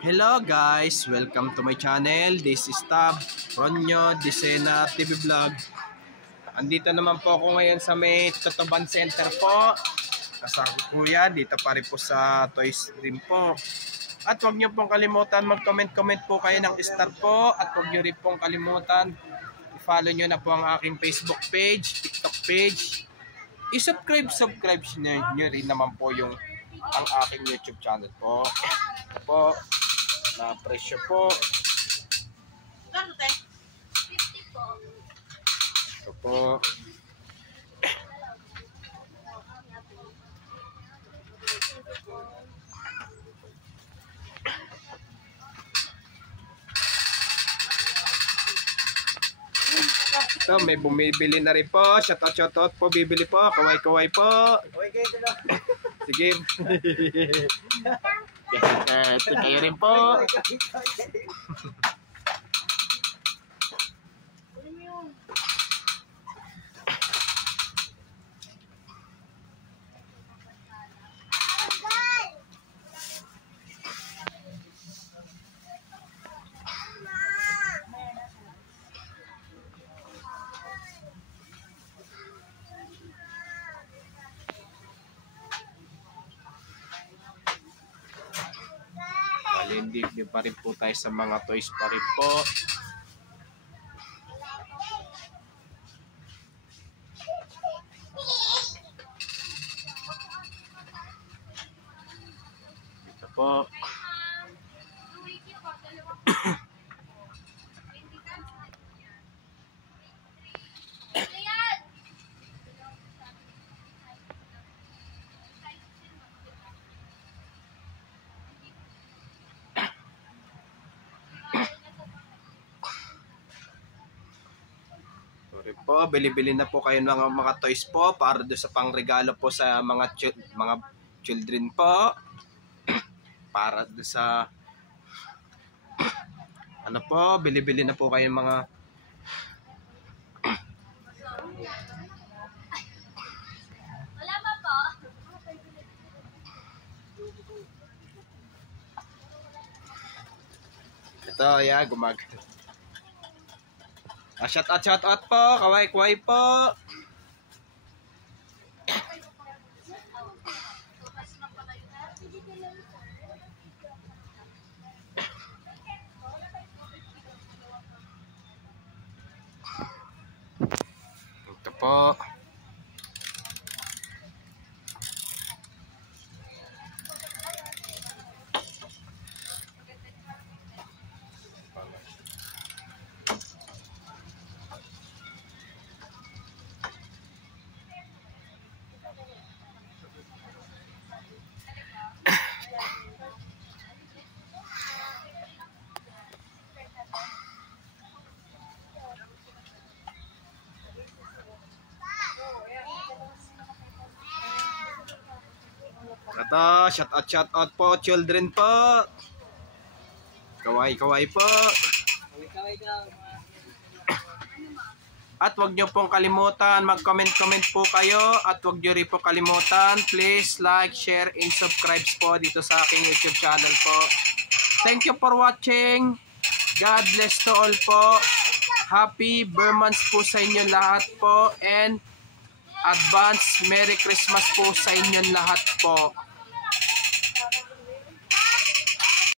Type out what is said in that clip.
Hello guys, welcome to my channel. This is Tab Ronyo Disena TV Vlog. Andito naman po ako ngayon sa may Totoban Center po. Kasama ko kuya, dito pa rin po sa Toys din po. At huwag niyo pong kalimutan mag-comment po kayo ng star po. At huwag niyo rin pong kalimutan i-follow niyo na po ang aking Facebook page, TikTok page. I-subscribe niyo rin naman po yung ang aking YouTube channel po. Ito po. Na presyo po. Ito po. Ito, may bumibili na rin po. Shoutout po, bibili po. Kaway po. Sige. Ito kayo rin po. Hindi pa rin po tayo sa mga toys pa rin po. Ito po. Po, bili-bili na po kayo ng mga toys po para do sa pangregalo po sa mga children po. Para do sa ano po, bili-bili na po kayo mga wala pa po. Ito, yeah, gumagano. Shout out po, kaway po. Ito po. Ito, shout out po, children po. Kaway po. At huwag nyo pong kalimutan, mag-comment po kayo. At huwag nyo rin po kalimutan, please like, share, and subscribe po dito sa aking YouTube channel po. Thank you for watching. God bless to all po. Happy Burmans po sa inyo lahat po. And advance Merry Christmas po sa inyo lahat po.